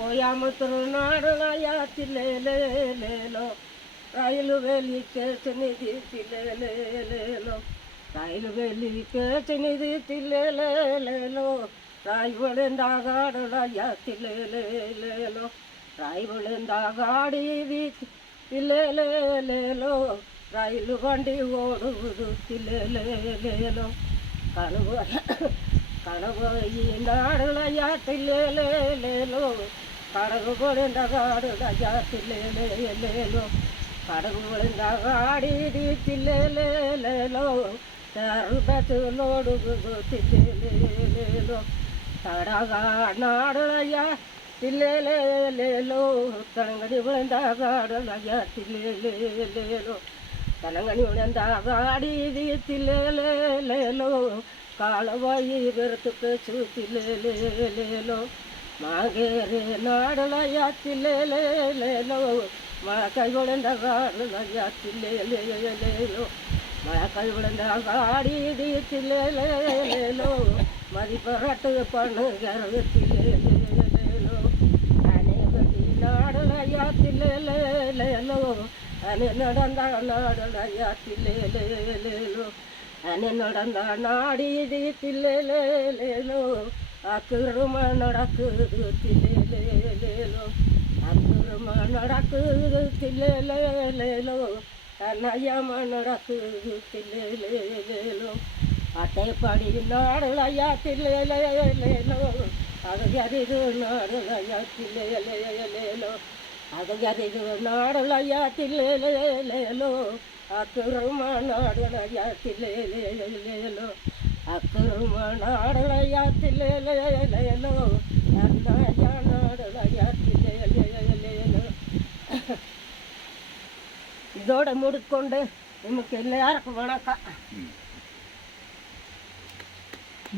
Coimbatore நாடுலாயாத்திலேலேலேலோ rail வேலி கேசனிதி தில்லேலேலேலோ rail வேலி கேசனிதி தில்லேலேலேலோ ராய்வளந்தாகாடுலாயாத்திலேலேலேலோ ராய்வளந்தாகாடி தில்லேலேலேலோ rail வண்டி ஓடுவது தில்லேலேலேலோ கனவு கனவு நாடுலையாத்திலேலேலேலோ கடகு பொழுந்த காடுலையாத்திலேலேலேலோ கடகு பொழுந்த காடி தில்லேலேலேலோ தருடத்திலோடுவது தில்லேலேலேலோ தடகா நாடுலையா தில்லேலேலேலோ தனங்கடி விழுந்த காடுலையாத்திலேலேலேலோ தனங்கனி விழுந்த காடி தில்லேலேலேலோ காலவாயி வெறுத்துக்கு சூத்திலேலேலோ மாகேரே நாடுலையாத்திலேலேலோ மழை விழுந்த காடுலையாத்திலேலேலோ மழை விழுந்த காடி தில்லேலேலோ மதிப்பரட்டு பண்ணுகிறத்திலேலேலோ அநேகதி நாடுலையாத்திலேலேலோ அனே நடந்த நாடுலையாத்திலேலேலோ அனே நடந்த நாடி தில்லேலேலோ அக்குரும நடக்குது தில்லேலேலோ அக்குரும நடக்குது தில்லேலேலோ அநயம நடக்குது தில்லேலேலோ அட்டைப்படி நாடுலையா தில்லேலேலோ அது எரிது நாடுலையா தில்லேலேலோ அது எரிது நாடுலையா தில்லேலேலோ அக்குரும நாடுலையா தில்லேலேலோ அக்குரும நாடுலையா தில்லேலேலோ அநய நாடுலையா தில்லேலேலோ. இதோட முடிக்கொண்டு நமக்கு எல்லாருக்கும் வணக்கம்.